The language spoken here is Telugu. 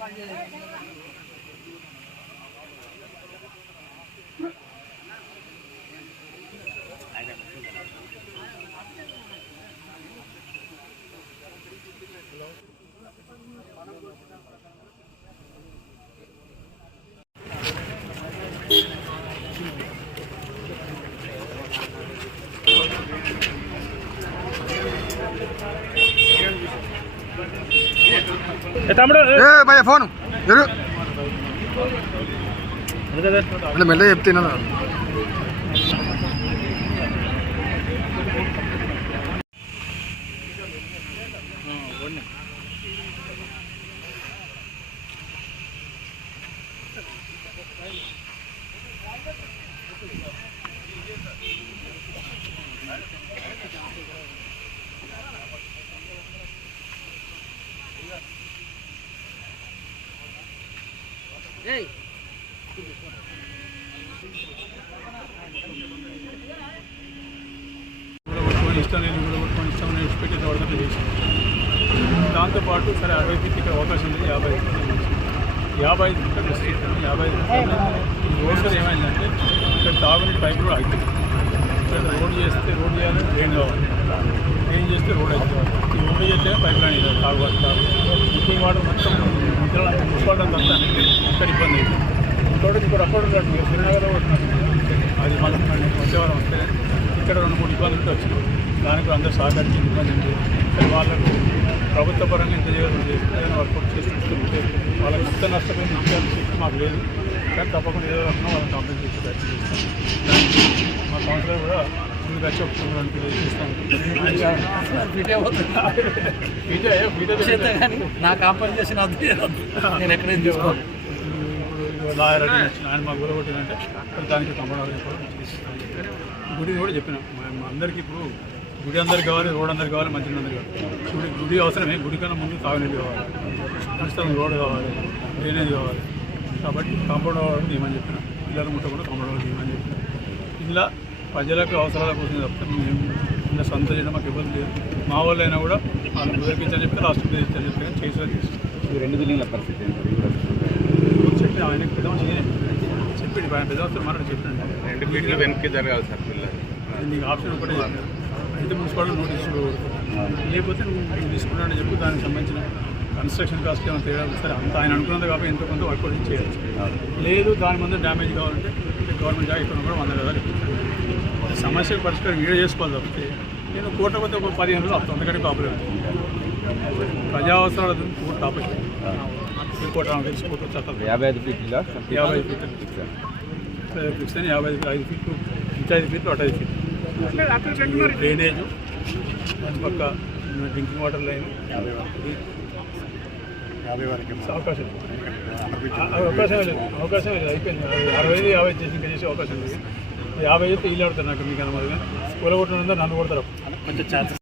పనిచేయాలి తమ్ముడు భయ ఫోన్. జరు అంటే మెల్లగా చెప్తే వినదు. కూడా కొట్టుకొని ఇష్టం లేని కూడా కొట్టుకొని ఇష్టం లేని విడిచిపెట్టేసి వాడుతుంటే చేసాం దాంతోపాటు సరే అరవై ఫీట్ ఇక్కడ అవకాశం ఉంది యాభై ఐదు ఫీట్లు ఉంది. యాభై ఐదు ఫీట్లు తీసుకుంటాం యాభై ఐదు ఫీట్లు ఈ రోడ్ సార్ ఏమైందంటే ఇక్కడ తాగునీటి పైపు కూడా ఆగుతుంది ఇక్కడ రోడ్ చేస్తే రోడ్ చేయాలంటే డ్రైన్ కావాలి డ్రైన్ చేస్తే రోడ్ అవుతుంది ఈ రోడ్ చేస్తే పైప్ లైన్ ఇవ్వాలి తాగుబాటు తాగు డ్రింకింగ్ వాటర్ మొత్తం ముసలి మున్సిపాలిటీ అంతా ఇక్కడ ఇబ్బంది అవుతుంది ఇంకోటి ఇక్కడ అప్పుడు ఉన్నట్టు శ్రీనగర్లో అది మళ్ళీ వచ్చేవారం వస్తే ఇక్కడ రెండు మూడు ఇబ్బందులు ఉంటే దానికి అందరూ సహకరించి ఇబ్బంది వాళ్ళకు ప్రభుత్వ పరంగా ఎంత చేయాలని చేస్తే వర్కౌట్ చేసి వాళ్ళకి ఎంత నష్టపోయిన ఇచ్చేయాల్సిన శక్తి మాకు లేదు. కానీ తప్పకుండా ఏదో రకంగా వాళ్ళని కంప్లైంట్ చేసి ప్రయత్నం చేస్తాం. దానికి మా కౌన్సిలర్ కూడా బీటే బీటే నా కాంపని చేసిన నేను ఎక్కడైనా ఇప్పుడు లాయర్ అని ఆయన మాకు గురగొట్టిందంటే దానికి కంపౌండర్ గుడి కూడా చెప్పినాం. మా- అందరికీ ఇప్పుడు గుడి అందరికి కావాలి రోడ్ అందరికి కావాలి మంచి అందరికి కావాలి. గుడి గుడి అవసరమే. గుడి కన్నా ముందు తాగునీరు కావాలి. ఖచ్చితంగా రోడ్ కావాలి డ్రైనేజ్ కావాలి. కాబట్టి కాంపౌండ్ వాళ్ళు తీయమని చెప్పిన. పిల్లల ముట్ట కూడా కాంపౌండ్ వాళ్ళు తీయమని చెప్పిన. ఇలా ప్రజలకు అవసరాల కోసం తప్ప మేము సొంత చేయడం మాకు ఇబ్బంది లేదు. మా వాళ్ళు అయినా కూడా వాళ్ళని కుదిరిపించని చెప్పి రాష్ట్రం ఇచ్చని చెప్పి కానీ ఈ రెండు బిల్డింగ్ల పరిస్థితి చెప్పి ఆయన పెద్ద చెప్పిండు ఆయన పెద్ద మాట చెప్పినండి రెండు బిల్డింగ్లు వెనక్కి జరగాలి సార్ పిల్లలు. నీకు ఆప్షన్ ఒకటే అయితే మున్సిపాలిటీ నోటీస్ లేకపోతే నువ్వు తీసుకున్నాడని చెప్పి దానికి సంబంధించిన కన్స్ట్రక్షన్ కాస్ట్ ఏమైనా తేడా సరే అంత ఆయన అనుకున్నది కాబట్టి ఎంతో కొంత వర్కౌట్ చేయొచ్చు లేదు దాని ముందు డ్యామేజ్ కావాలంటే గవర్నమెంట్ జాగా ఇక్కడ కూడా వంద కదా సమస్యకు పరిష్కారం వీడియో చేసుకోవాలి తప్పితే నేను కోట కొద్ది ఒక పదిహేను రోజులు వస్తాను అందుకంటే కాపలేదు ప్రజా అవసరాల కోర్టు చట్టాలు యాభై ఐదు ఫీట్ల? యాభై ఐదు ఫీట్లు. ఫిక్స్ అని యాభై ఐదు ఐదు ఫీట్లు ఇంత ఐదు ఫీట్లు అటు ఐదు ఫీట్లు. డ్రైనేజ్ దాని పక్క డ్రింకింగ్ వాటర్ లైన్. అవకాశం ఆ- అవకాశం లేదు. అవకాశం లేదు. అయిపోయింది. అరవై ఐదు యాభై చేసి ఇంకా చేసే అవకాశం లేదు. యాభై అయితే ఇల్లు ఆడతారు నాకు మీకు అనమాట కూలగొట్టినంతా నన్ను కొడతారు కొంచెం ఛాన్సెస్